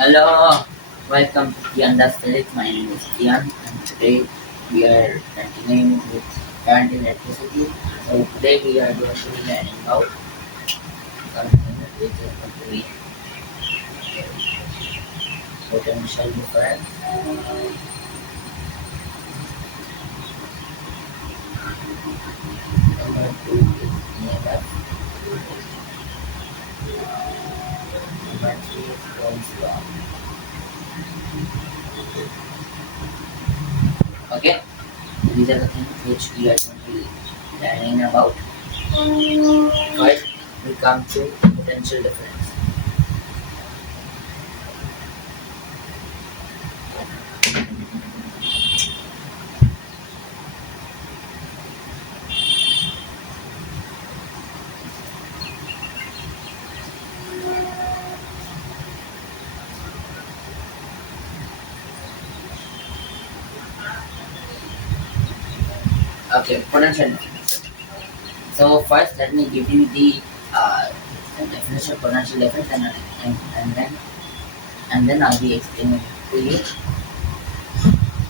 Hello, welcome to Kian Studies. My name is Kian, and today we are continuing with current electricity. So today we are going to be learning about something that is going to be potential difference. Number two is EMF. Number three is Ohm's law. Okay, these are the things which we are going to be learning about. First, we come to potential difference. Okay, potential difference. So first, let me give you the definition of potential difference, and then I'll be explaining to you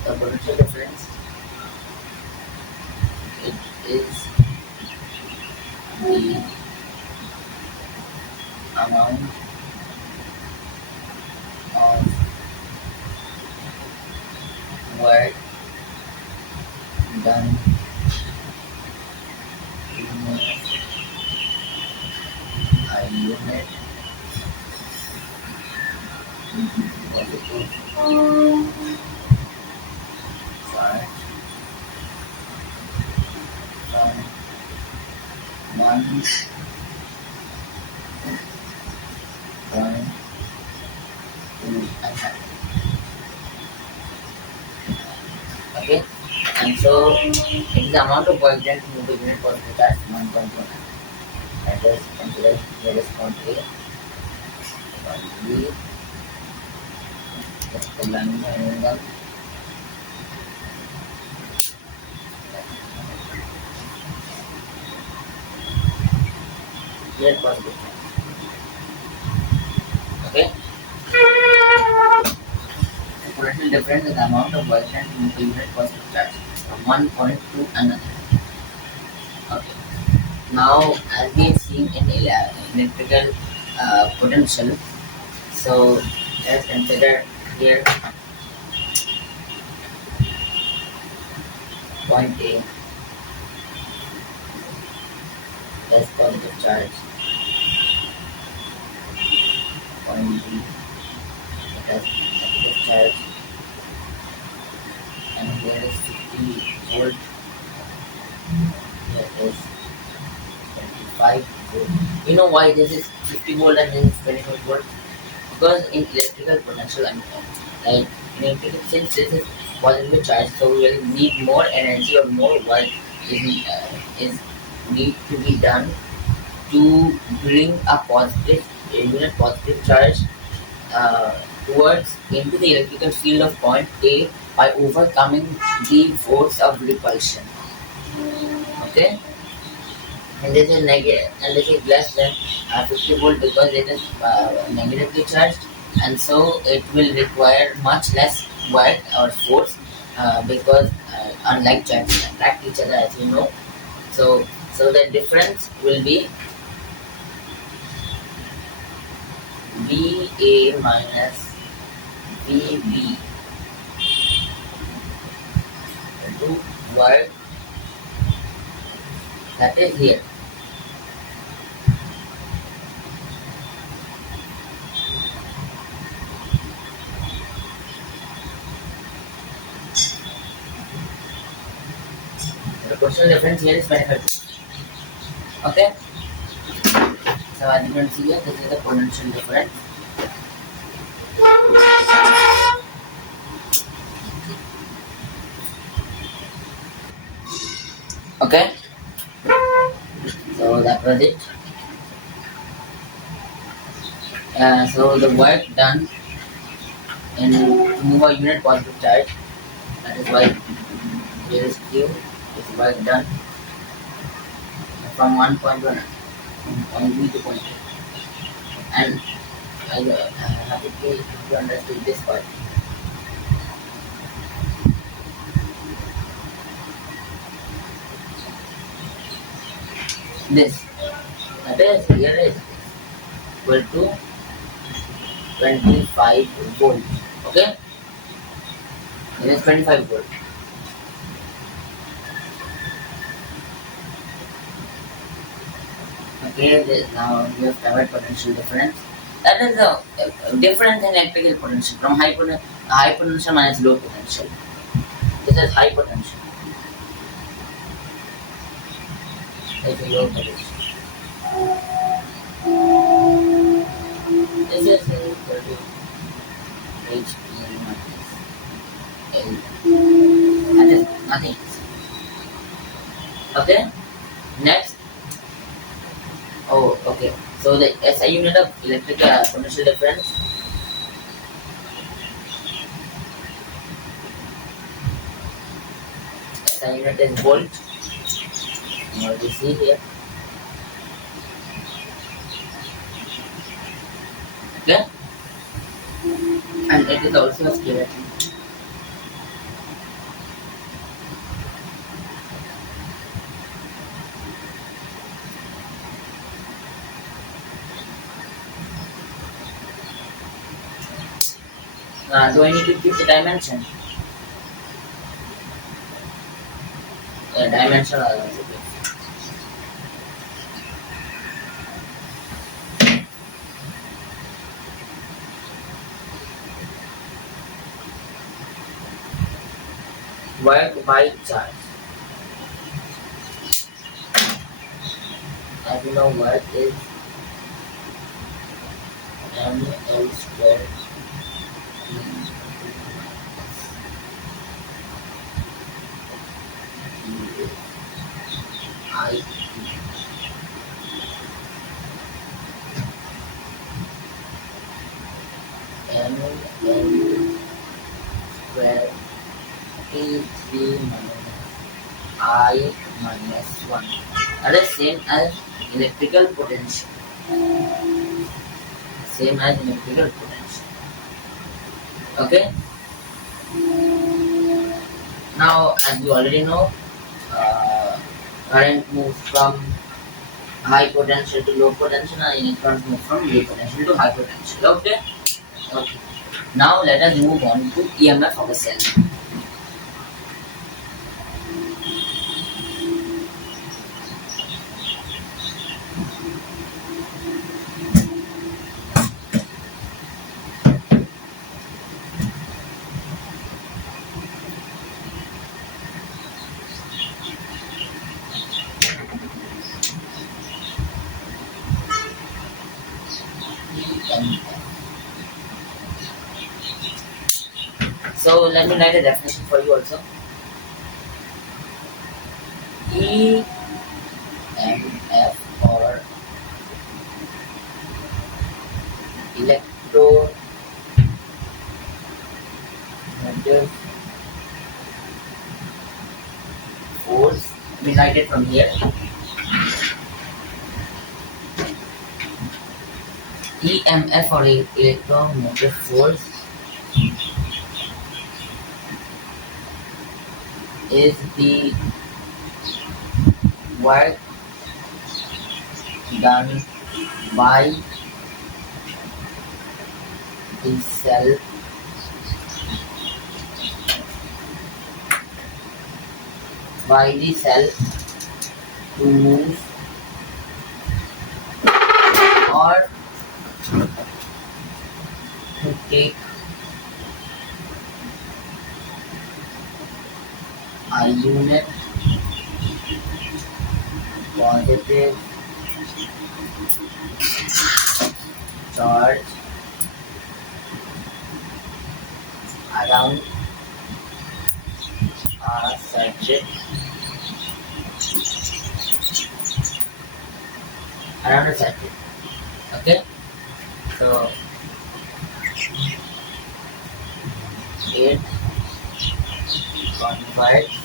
the potential difference. It is the amount of work done to move a unit positive charge from one point to another. Okay, and so it is the amount of work done to move a unit positive charge from one point to another. That is considered here is point A, point B, that's the line angle. Here positive charge. Okay. The potential difference is the amount of work done to move a unit positive charge from one point to another. Okay. Now, as we have seen in electrical potential, so let's consider here point A has positive charge, point B it has negative charge, and here is 50 volt, here is 25 volt. You know why this is 50 volt and this is 25 volt? Because in electrical potential, like in electrical, since this is positive charge, so we will need more energy or more work is need to be done to bring a unit positive charge towards into the electrical field of point A by overcoming the force of repulsion. Okay, and this is negative, and this is less than 50 volt because it is negatively charged, and so it will require much less work or force because unlike charges attract each other, as you know. So the difference will be VA minus VB into work that is here. The potential difference here is 25. Okay. So as you can see here, this is the potential difference. Okay. So that was it. So the work done in to move a unit positive charge, that is why here is Q, is work done from one point to another, from point B to point A. And I have to understand this part. This that is here is equal to 25 volt. Okay, it is 25 volt. Okay, now we have covered potential difference. That is the difference in electrical potential from high potential minus low potential. This is high potential. This is low potential. This is equal to HP minus L. That is nothing. Okay. Next. Oh, okay. So the SI unit of electrical potential difference. SI unit is volt. What we see here. Okay. And it is also a scalar. Do I need to keep the dimension? Dimension are also good. Work by charge. As you know, work is ml squared I ml squared T3 minus I minus 1. That is same as electrical potential. Same as electrical potential. Okay. Now, as you already know, current moves from high potential to low potential, and electrons move from low potential to high potential. Okay. Okay. Now let us move on to EMF of a cell. So let me write a definition for you also. EMF or electromotive force. We write it from here. EMF or electromotive force is the work done by the cell to move or to take a unit positive charge around a circuit Okay, so it converts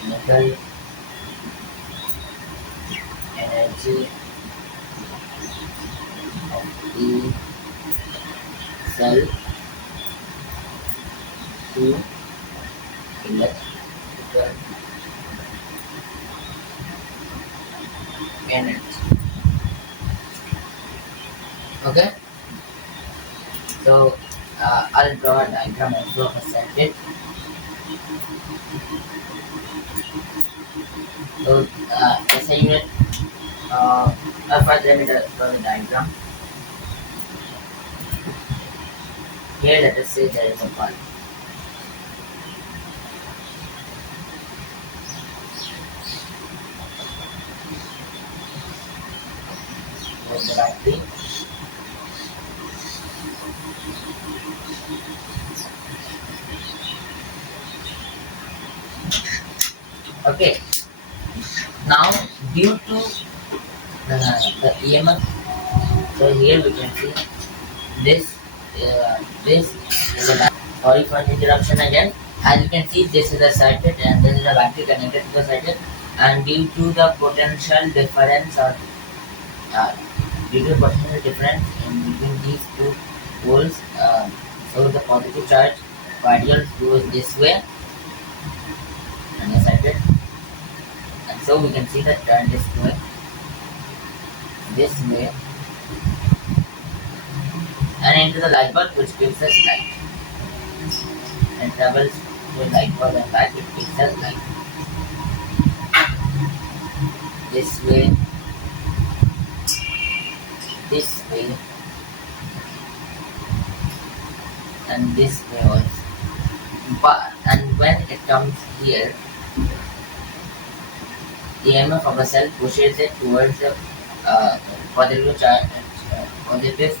chemical energy the cell to electrical energy. Okay, so I'll draw a diagram also of a circuit. So SI unit, first let me draw the diagram. Here let us say there is a bulb. Here's the battery. Okay, now due to the EMF, so here we can see this this is a sorry for the interruption again. As you can see, this is a circuit and this is a battery connected to the circuit, and due to the potential difference or uh, due to potential difference in between these two poles, so the positive charge particle goes this way and the circuit, and so we can see the current is going this way and into the light bulb, which gives us light, and travels to light bulb and back, it gives us light. This way, this way, and this way also. But and when it comes here, the EMF of a cell pushes it towards the positive charge, positive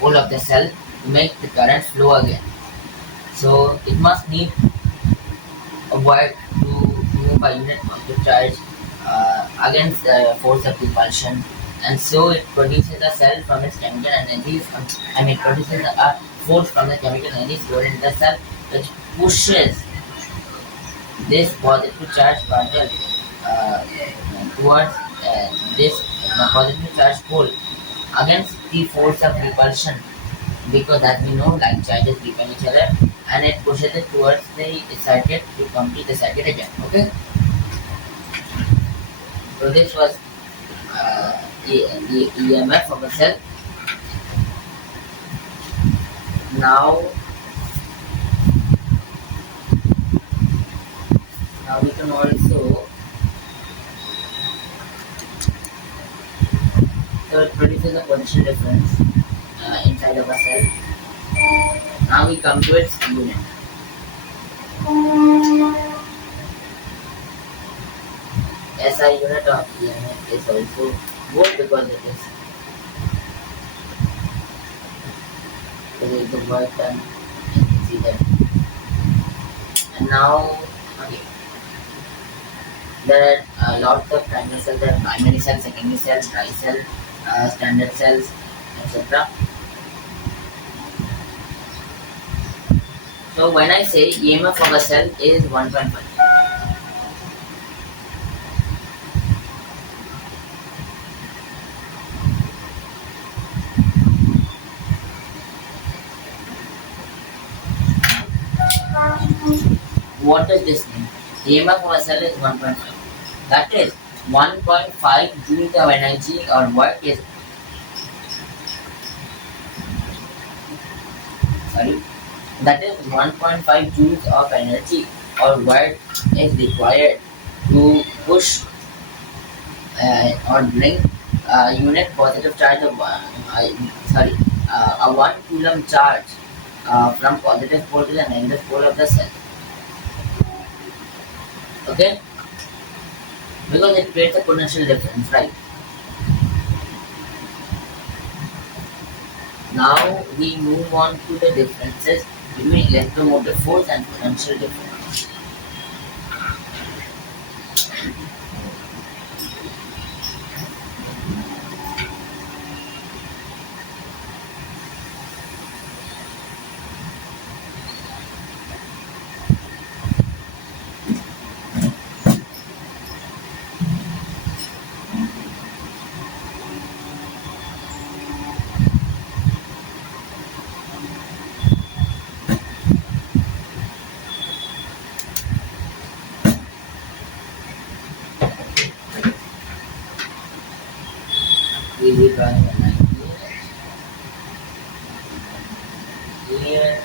pole of the cell to make the current flow again. So it must need a work to move a unit of charge against the force of repulsion, and so it produces a cell from its chemical energies. It produces a force from the chemical energy stored in the cell, which pushes this positive charge particle uh, towards this positive charge pole against the force of repulsion, because as we know, like charges repel each other, and it pushes it towards the circuit to complete the circuit again. Okay, so this was the EMF of a cell. Now we can also, so it produces a potential difference inside of a cell. Now we come to its unit. SI unit of EMF is also good because it is the work done. You can see that. And now, okay, there are lots of primary cells. There are primary cells, secondary cells, dry cell, standard cells, etc. So when I say EMF of a cell is 1.5. What does this mean? EMF of a cell is 1.5. That is 1.5 joules of energy or work is that is 1.5 joules of energy or work is required to push or bring a unit positive charge of a 1 coulomb charge from positive pole to the negative pole of the cell. Okay, because it creates a potential difference, right? Now we move on to the differences between electromotive force and potential difference. drawing a line here,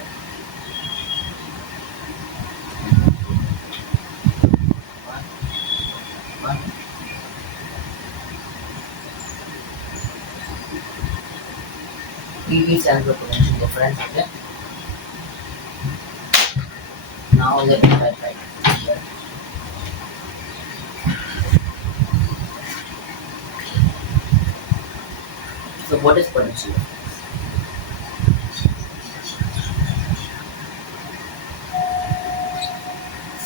one, one. PV stands for potential difference. Okay. Now let me try here. So what is potential?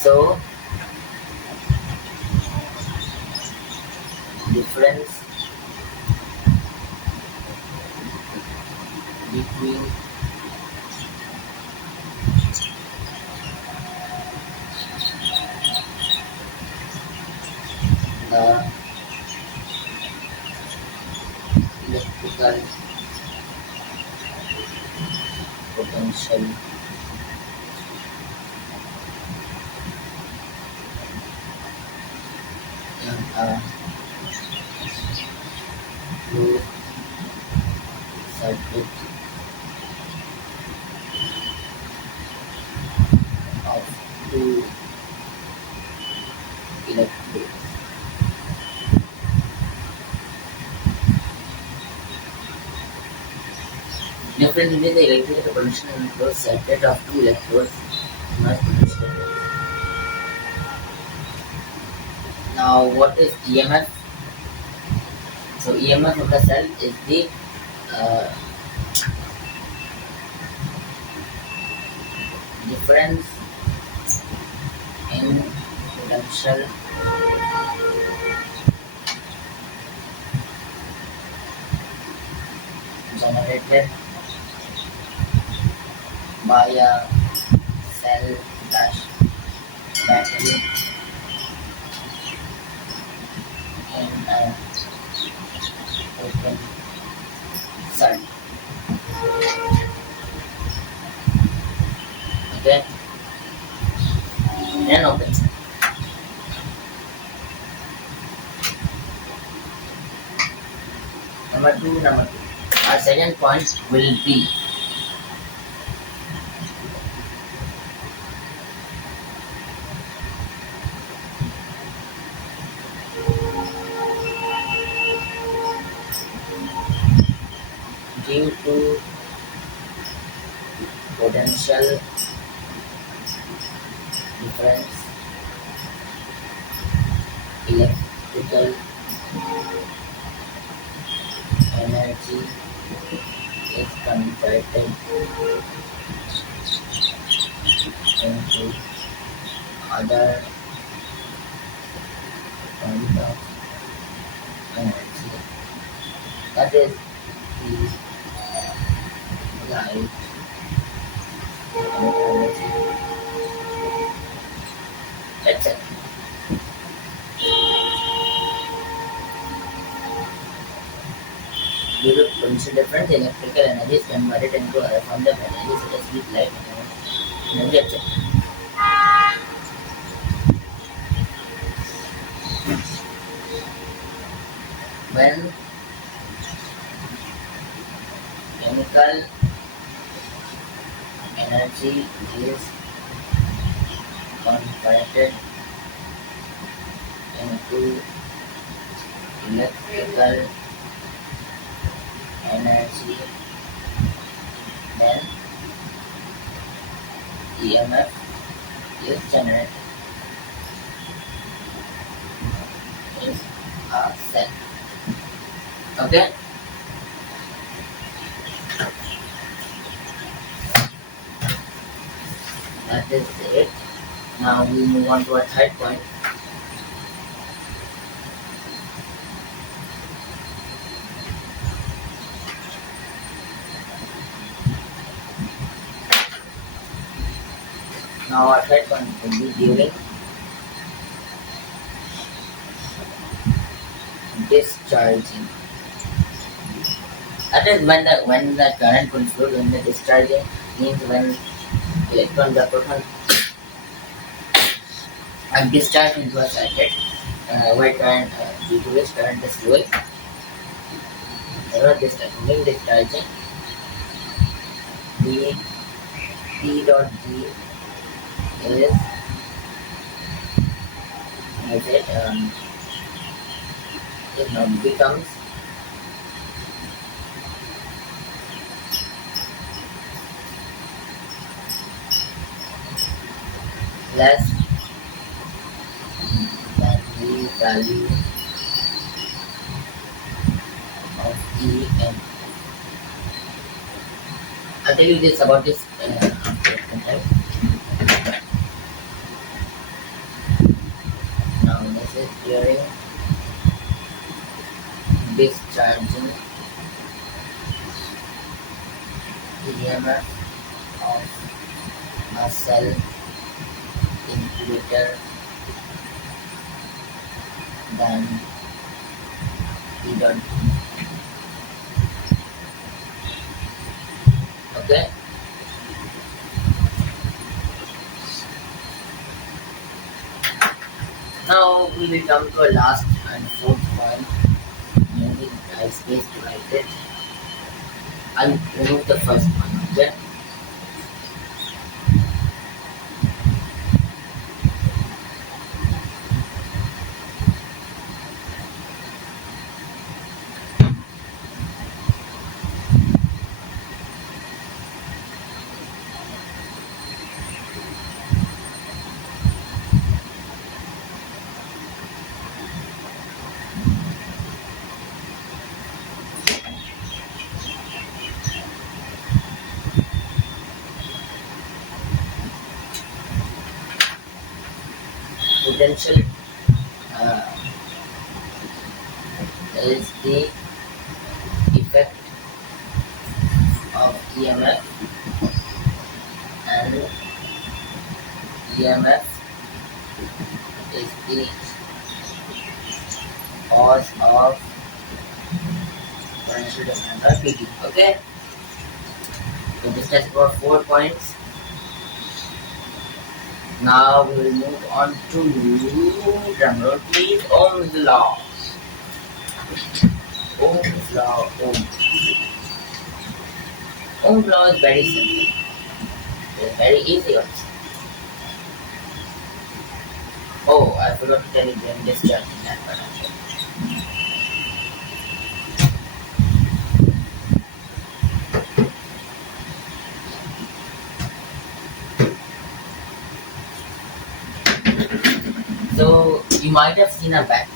So difference between the electrical potential in a closed circuit of two electrodes. Difference between the electrical potential in a closed circuit of two electrodes must be stated. Now, what is EMF? So, EMF of the cell is the uh, difference in potential generated by a cell dash battery in an open circuit. Okay, in an open circuit. Number two. Our second point will be due to potential difference, electrical energy is converted into other kind of energy. That is the light and energy, etc. Due to potential difference, electrical energy is converted into other forms of energy such as heat, light, energy, etc. When chemical energy is converted into electrical energy, then EMF is generated in a cell. Okay? That is it. Now we move on to our third point. Now our third point will be during discharging. That is when the current will flow. When the discharging means when electrons or protons are discharged into a circuit where current due to which current is flowing. When discharging, the P dot G is it now becomes less than the value of EM. I'll tell you this about this right? Now this is during discharging EMF of a cell in greater than P dot D. Okay. Now we will come to a last and fourth point. Maybe I have space to write it. I'll remove the first one. Okay. Potential uh, is the effect of EMF, and EMF is the cause of potential difference or PT. Okay, so this has got 4 points. Now we will move on to drumroll please. Ohm's law. Ohm's law. Ohm's law is very simple. It's very easy also. Oh, I forgot to tell you during discharging that one. So you might have seen a battery.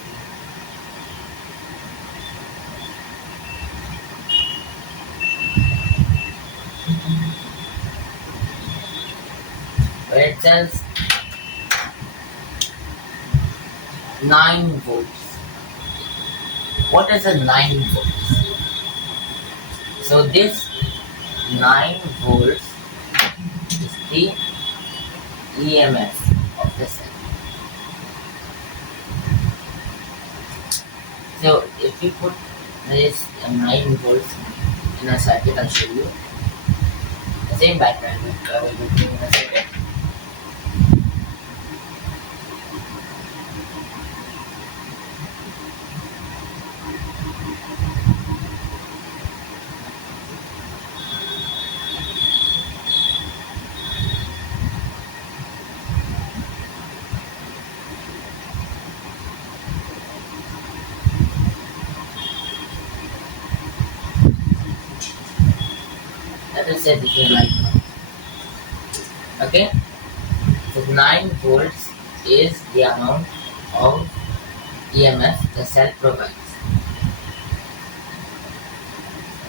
Where it says 9 volts. What is a 9 volts? So this 9 volts is the EMF of the cell. So if you put this 9 volts in a circuit, I'll show you the same background I will be doing in a second. Let us say this is right now. Okay, so 9 volts is the amount of EMF the cell provides.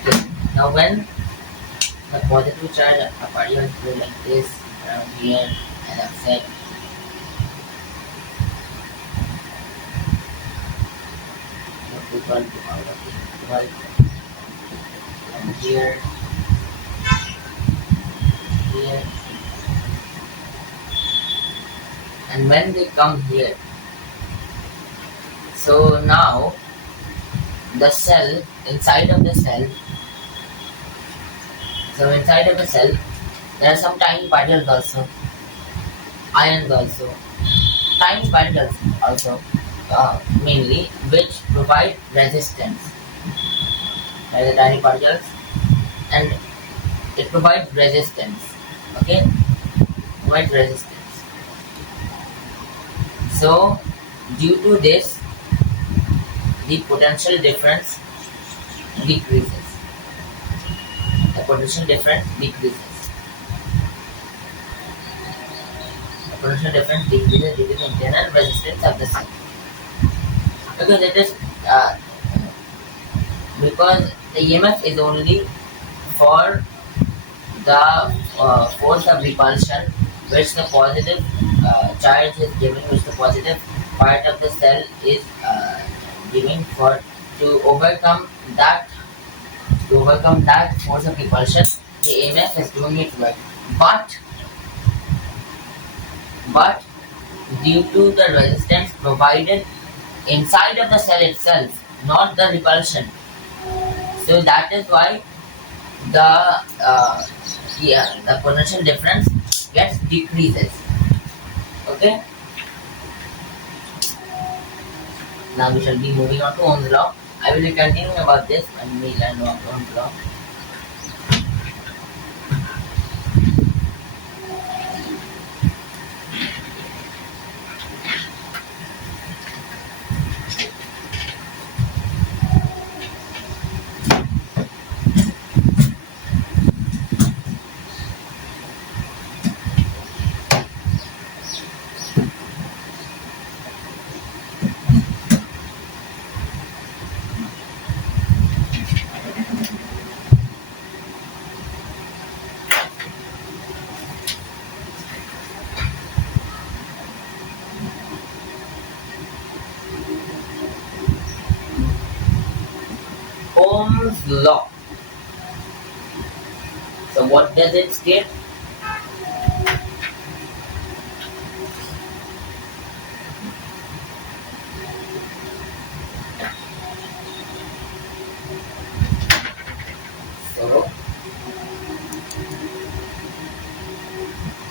Okay. Now when the positive charge of a particle flow like this around here, as I've said, equal to out of equal from here, and when they come here, so now the cell inside of the cell, there are some tiny particles also, ions also, tiny particles also, mainly, which provide resistance. like the tiny particles, and it provides resistance. Okay, provides resistance. So due to this, the potential difference decreases. The potential difference decreases. The potential difference decreases due to the internal resistance of the cell. Because it is because the EMF is only for the force of repulsion which the positive charge is giving, which the positive part of the cell is giving for to overcome that force of repulsion. The EMF is doing its work, but due to the resistance provided inside of the cell itself, not the repulsion. So that is why the the potential difference gets decreases. Okay. Now we shall be moving on to Ohm's law. I will be continuing about this when we learn about Ohm's law. Ohm's law. So what does it state? So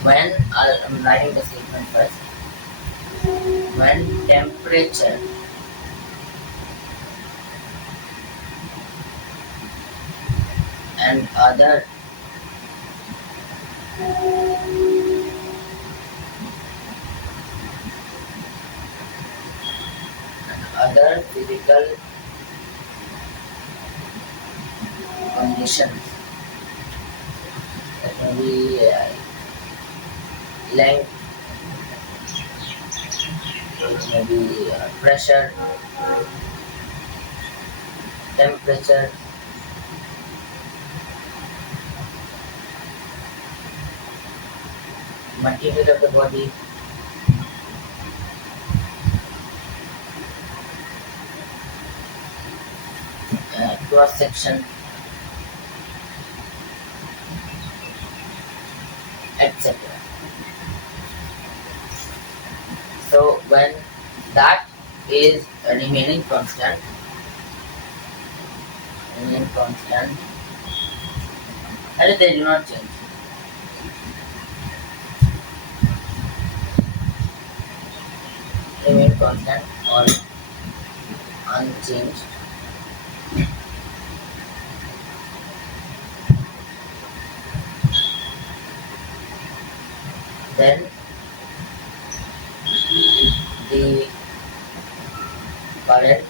when I'm writing the statement first. When temperature and other physical conditions, that may be length, maybe pressure, temperature, material of the body, cross section, etc. So when that is remaining constant, and they do not change. Remain constant or unchanged. Then the current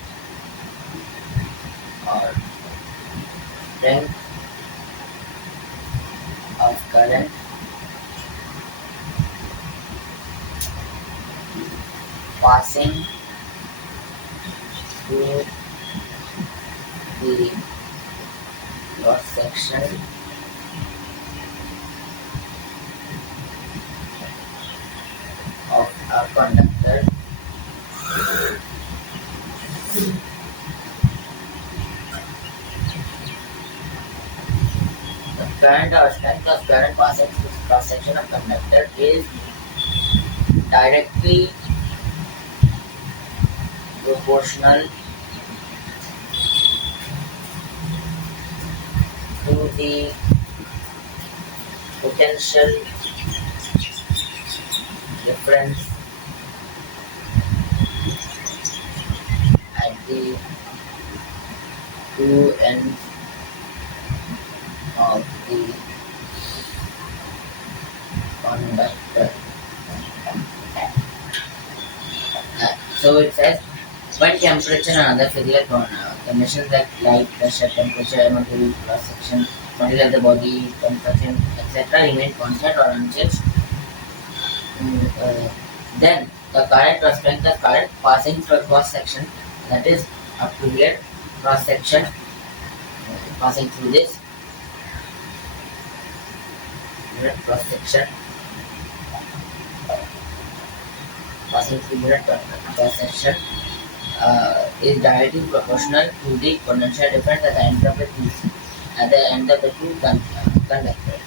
or strength of current passing through the cross section of a conductor the current or strength of current passing through the cross section of conductor is directly proportional to the potential difference at the two ends of the conductor. So it says when temperature and other physical conditions like pressure, temperature, material cross section, material of the body, construction, etc. remain constant or unchanged, then the current or strength of current passing through a cross section, that is up to here, cross section passing through this cross section, passing through unit cross section is directly proportional to the potential difference at the end of the two conductors.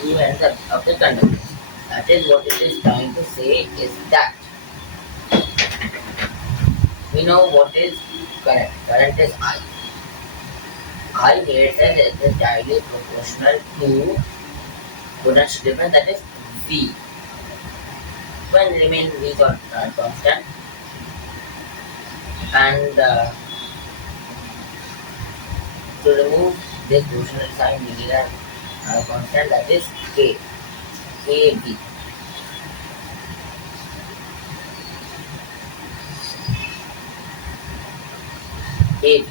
Two ends of the conductors. That is what it is trying to say is that we know what is current. Current is I. I here says it is directly proportional to potential difference, that is V. When remain V is constant, and to remove this proportional sign we need a constant, that is K. KB. KB.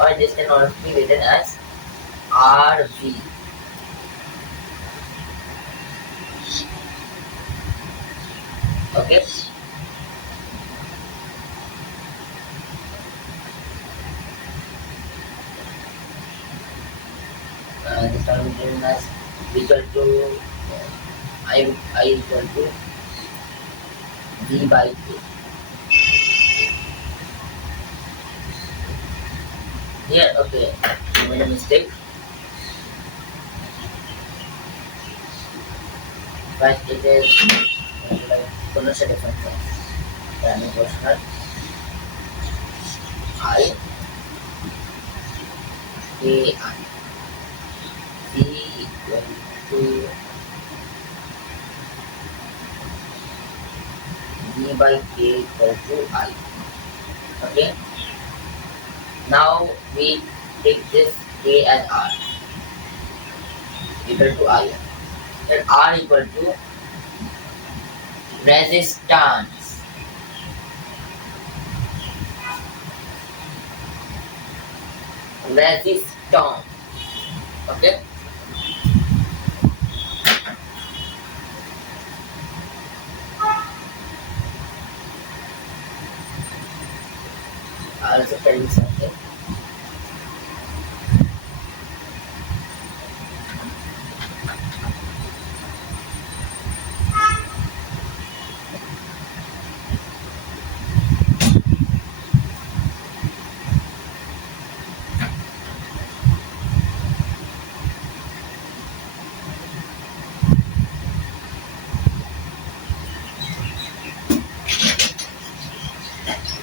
Or this can also be written as RV. Okay. This one is written as equal to I equal to V by K. Here, okay, I made a mistake. But it is like potential difference. Then proportional I K I. V equal to V by K equal to I. Okay. Now we take this K as R equal to I. Then R equal to resistance. Resistance. Okay. I'll also tell you something.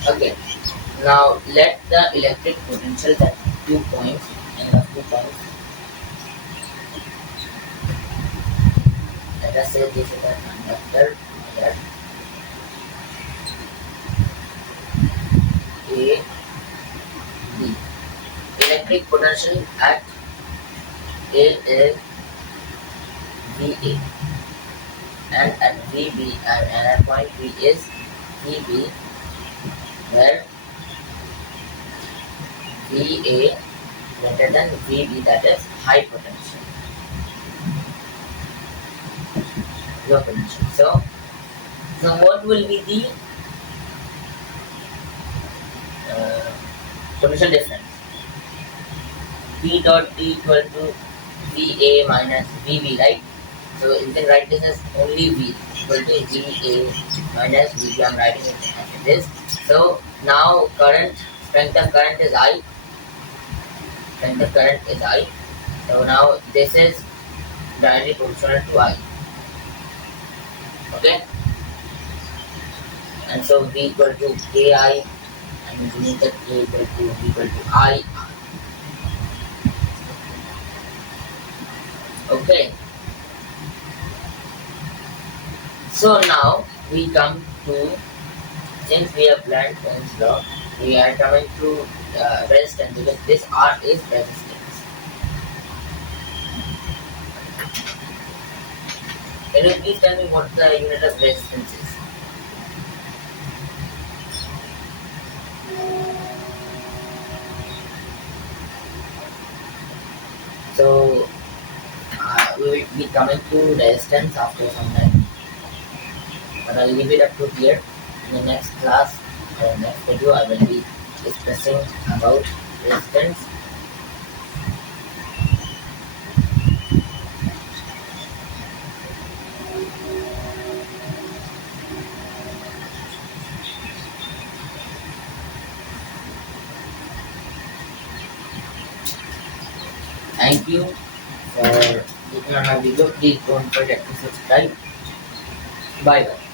Okay. Now let the electric potential at 2 points and the 2 points. Let us say this is a conductor here. A B. Electric potential at A is VA, and at VB and at point B is VB, where VA greater than VB, that is high potential, low potential. So what will be the potential difference? P dot D equal to VA minus VB, right? So you can write this as only V equal to VA minus VB. I'm writing it as it is. So now strength of current is I. Strength of current is I. So now this is directly proportional to I. Okay. And so V equal to KI, and we need that K equal to I. Okay. So now we come to, since we have learned Ohm's law, we are coming to resistance, because this R is resistance. Can you please tell me what the unit of resistance is? So we will be coming to resistance after some time, but I'll leave it up to here. In the next class or next video, I will be discussing about resistance. Thank you for looking at my video. Please don't forget to subscribe. Bye bye.